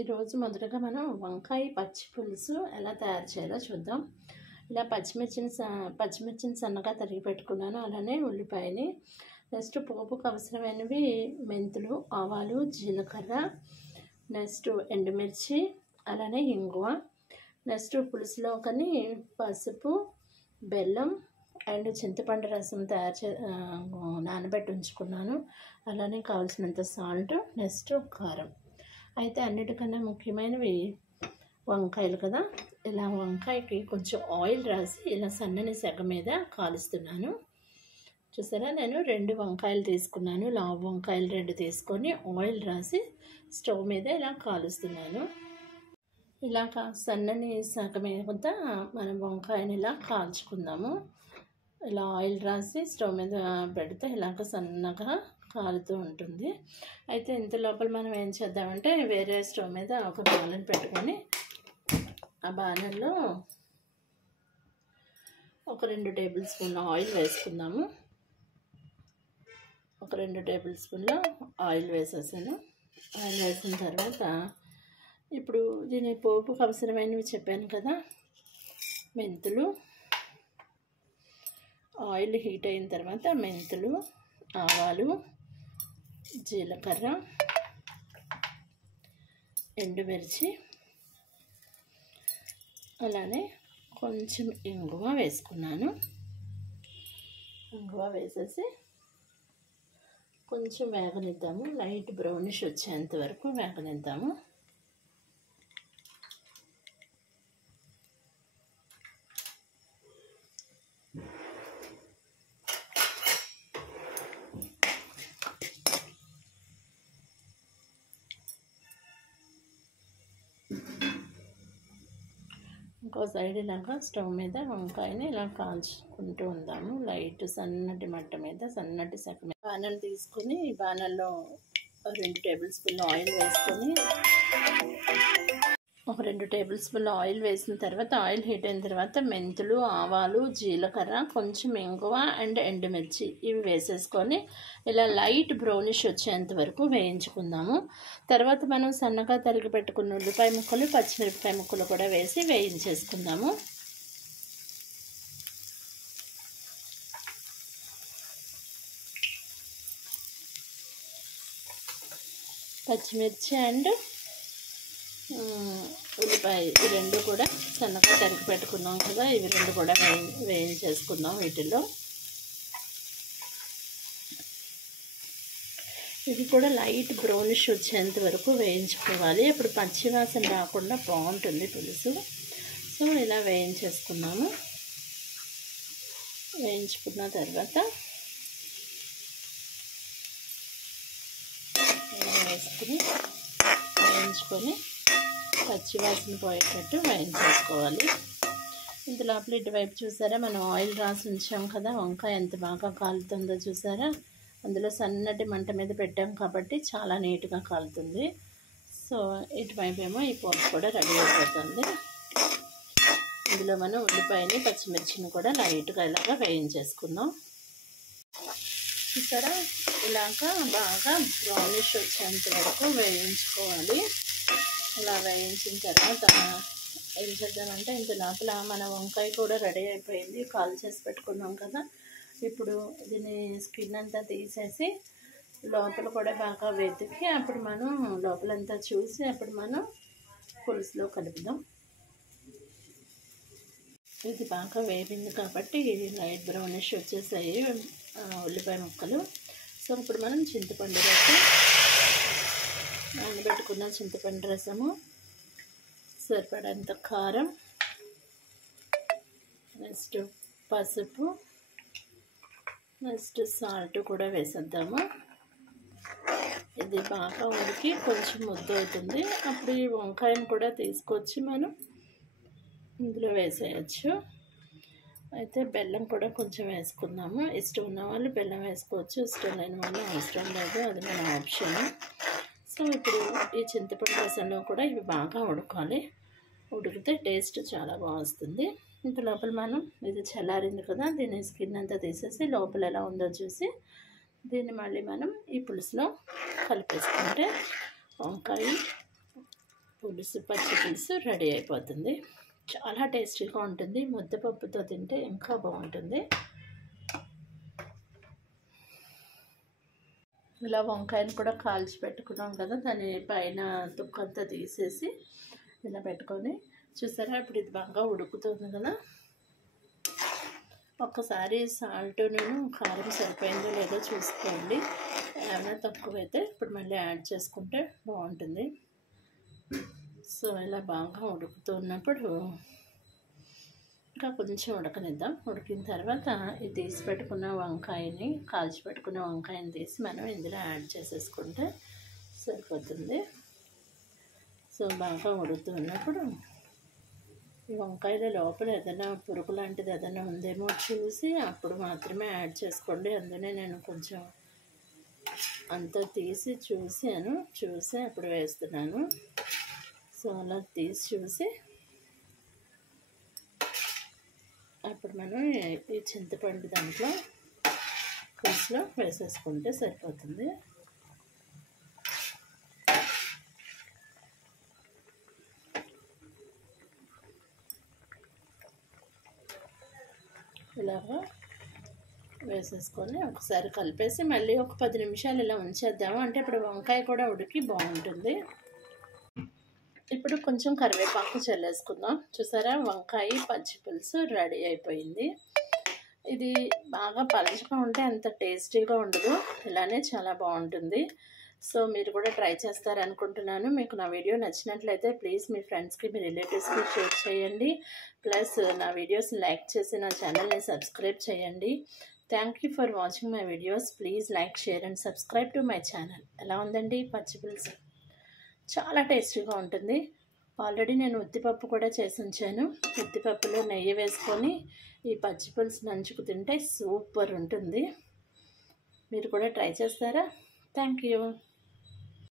ఈరోజు మొదటగా మనం వంకాయ పచ్చి పులుసు ఎలా తయారు చేయాలో చూద్దాం. ఇలా పచ్చిమిర్చిని సన్నగా తరిగి పెట్టుకున్నాను. అలానే ఉల్లిపాయని, నెక్స్ట్ పోపుకు అవసరమైనవి మెంతులు, ఆవాలు, జీలకర్ర, నెక్స్ట్ ఎండుమిర్చి, అలానే ఇంగువ, నెక్స్ట్ పులుసులోకని పసుపు, బెల్లం అండ్ చింతపండు రసం నానబెట్టి ఉంచుకున్నాను. అలానే కావాల్సినంత సాల్ట్, నెక్స్ట్ కారం. అయితే అన్నిటికన్నా ముఖ్యమైనవి వంకాయలు కదా. ఇలా వంకాయకి కొంచెం ఆయిల్ రాసి ఇలా సన్నని సెగ మీద కాలుస్తున్నాను. చూసారా, నేను 2 వంకాయలు తీసుకున్నాను. లావు వంకాయలు 2 తీసుకొని ఆయిల్ రాసి స్టవ్ మీద ఇలా కాలుస్తున్నాను. ఇలా సన్నని సెగ మీద మనం వంకాయని ఇలా కాల్చుకుందాము. ఇలా ఆయిల్ రాసి స్టవ్ మీద పెడితే ఇలాగ సన్నగా కాలుతూ ఉంటుంది. అయితే ఇంత లోపల మనం ఏం చేద్దామంటే వేరే స్టవ్ మీద ఒక బాణం పెట్టుకొని ఆ బాణంలో ఒక 2 టేబుల్ స్పూన్ల ఆయిల్ వేసుకుందాము. ఒక 2 టేబుల్ స్పూన్ల ఆయిల్ వేసేసాను. ఆయిల్ వేసిన తర్వాత ఇప్పుడు దీని పోపుకు అవసరమైనవి చెప్పాను కదా. మెంతులు, ఆయిల్ హీట్ అయిన తర్వాత మెంతులు, ఆవాలు, జీలకర్ర, ఎండుమిర్చి, అలానే కొంచెం ఇంగువ వేసుకున్నాను. ఇంగువ వేసేసి కొంచెం వేగనిద్దాము. లైట్ బ్రౌనిష్ వచ్చేంత వరకు వేగనిద్దాము. ఇంకో సైడ్ ఇలాగా స్టవ్ మీద వంకాయని ఇలా కాల్చుకుంటూ ఉందాము. లైట్ సన్నటి మంట మీద, సన్నటి సెగ మీద బాణలు తీసుకొని ఈ బాణల్లో 2 టేబుల్ స్పూన్ల ఆయిల్ వేసుకొని ఒక 2 టేబుల్ స్పూన్ల ఆయిల్ వేసిన తర్వాత ఆయిల్ హీట్ అయిన తర్వాత మెంతులు, ఆవాలు, జీలకర్ర, కొంచెం ఇంగువ అండ్ ఎండుమిర్చి ఇవి వేసేసుకొని ఇలా లైట్ బ్రౌనిష్ వచ్చేంత వరకు వేయించుకుందాము. తర్వాత మనం సన్నగా తరిగి పెట్టుకున్న ఉల్లిపాయ ముక్కలు, పచ్చిమిరపకాయ ముక్కలు కూడా వేసి వేయించేసుకుందాము. పచ్చిమిర్చి అండ్ ఉల్లిపాయ ఈ 2 కూడా సన్నగా తరిగి పెట్టుకున్నాం కదా. ఇవి 2 కూడా వేయించేసుకుందాం. వీటిలో ఇది కూడా లైట్ బ్రౌనిష్ వచ్చేంత వరకు వేయించుకోవాలి. అప్పుడు పచ్చివాసన రాకుండా బాగుంటుంది పులుసు. సో ఇలా వేయించేసుకున్నాము. వేయించుకున్న తర్వాత వేయించుకొని పచ్చివాసన పోయేటట్టు వేయించేసుకోవాలి. ఇంత లోపల ఇటువైపు చూసారా, మనం ఆయిల్ రాసి ఉంచాం కదా. వంకాయ ఎంత బాగా కాలుతుందో చూసారా. అందులో సన్నటి మంట మీద పెట్టాం కాబట్టి చాలా నీట్గా కాలుతుంది. సో ఇటువైపు ఏమో ఈ పోపు కూడా రెడీ అయిపోతుంది. ఇందులో మనం ఉల్లిపాయని, పచ్చిమిర్చిని కూడా లైట్గా ఇలాగా వేయించేసుకుందాం. చూసారా, ఇలాగా బాగా బ్రౌనిష్ వచ్చేంత వరకు వేయించుకోవాలి. ఇలా వేయించిన తర్వాత ఏం చేద్దామంటే ఇంత లోపల మన వంకాయ కూడా రెడీ అయిపోయింది. కాల్ చేసి పెట్టుకున్నాం కదా. ఇప్పుడు దీని స్కిన్ అంతా తీసేసి లోపల కూడా బాగా వెతికి అప్పుడు మనం లోపలంతా చూసి అప్పుడు మనం పులుసులో కలుపుదాం. ఇది బాగా వేపింది కాబట్టి లైట్ బ్రౌనిష్ వచ్చేసాయి ఉల్లిపాయ ముక్కలు. సో ఇప్పుడు మనం చింతపండు రసం, నానబెట్టుకున్న చింతపండు రసము, సరిపడంత కారం, నెక్స్ట్ పసుపు, నెక్స్ట్ సాల్ట్ కూడా వేసేద్దాము. ఇది బాగా ఉడికి కొంచెం ముద్ద అవుతుంది. అప్పుడు ఈ వంకాయను కూడా తీసుకొచ్చి మనం ఇందులో వేసేయచ్చు. అయితే బెల్లం కూడా కొంచెం వేసుకుందాము. ఇష్టం ఉన్న వాళ్ళు బెల్లం వేసుకోవచ్చు, ఇష్టం లేని వాళ్ళు అవసరం లేదు, అది మన ఆప్షన్. సో ఇప్పుడు ఈ చింతపండు రసంలో కూడా ఇవి బాగా ఉడకాలి. ఉడికితే టేస్ట్ చాలా బాగా వస్తుంది. ఇంత లోపల మనం ఇది చల్లారింది కదా, దీని స్కిన్ అంతా తీసేసి లోపల ఎలా ఉందో చూసి దీన్ని మళ్ళీ మనం ఈ పులుసులో కలిపేసుకుంటే వంకాయ పచ్చి పులుసు రెడీ అయిపోతుంది. చాలా టేస్టీగా ఉంటుంది. ముద్దపప్పుతో తింటే ఇంకా బాగుంటుంది. ఇలా వంకాయను కూడా కాల్చి పెట్టుకున్నాం కదా, దాని పైన తుక్కంతా తీసేసి ఇలా పెట్టుకొని చూసారా, ఇప్పుడు ఇది బాగా ఉడుకుతుంది కదా. ఒక్కసారి సాల్ట్ కారం సరిపోయిందో లేదో చూసుకోండి. ఏమైనా తక్కువైతే ఇప్పుడు మళ్ళీ యాడ్ చేసుకుంటే బాగుంటుంది. సో ఇలా బాగా ఉడుకుతున్నప్పుడు ఇంకా కొంచెం ఉడకనిద్దాం. ఉడికిన తర్వాత ఇది తీసి పెట్టుకున్న వంకాయని, కాల్చి పెట్టుకున్న వంకాయని తీసి మనం ఇందులో యాడ్ చేసేసుకుంటే సరిపోతుంది. సో బాగా ఉడుకుతున్నప్పుడు ఈ వంకాయల లోపల ఏదైనా పురుగు లాంటిది ఏదైనా ఉందేమో చూసి అప్పుడు మాత్రమే యాడ్ చేసుకోండి. అందుకనే నేను కొంచెం అంతా తీసి చూసి అప్పుడు వేస్తున్నాను. సో అలా తీసి చూసి అప్పుడు మనం ఈ చింతపండు దాంట్లో పులుసులో వేసేసుకుంటే సరిపోతుంది. ఇలాగా వేసేసుకొని ఒకసారి కలిపేసి మళ్ళీ ఒక 10 నిమిషాలు ఇలా ఉంచేద్దాము. అంటే ఇప్పుడు వంకాయ కూడా ఉడికి బాగుంటుంది. ఇప్పుడు కొంచెం కరివేపాకు చల్లేసుకుందాం. చూసారా, వంకాయ పచ్చి పులుసు రెడీ అయిపోయింది. ఇది బాగా పలచగా ఉంటే అంత టేస్టీగా ఉండదు, ఇలానే చాలా బాగుంటుంది. సో మీరు కూడా ట్రై చేస్తారనుకుంటున్నాను. మీకు నా వీడియో నచ్చినట్లయితే ప్లీజ్ మీ ఫ్రెండ్స్కి, మీ రిలేటివ్స్కి షేర్ చేయండి. ప్లస్ నా వీడియోస్ని లైక్ చేసి నా ఛానల్ని సబ్స్క్రైబ్ చేయండి. Thank you for watching my videos. Please like, share and subscribe to my channel. ఎలా ఉందండి పచ్చి పులుసు? చాలా టేస్టీగా ఉంటుంది. ఆల్రెడీ నేను ఉద్దిపప్పు కూడా చేసి ఉంచాను. ఉద్దిపప్పులో నెయ్యి వేసుకొని ఈ పచ్చి పులుసు నంచుకు తింటే సూపర్ ఉంటుంది. మీరు కూడా ట్రై చేస్తారా? Thank you.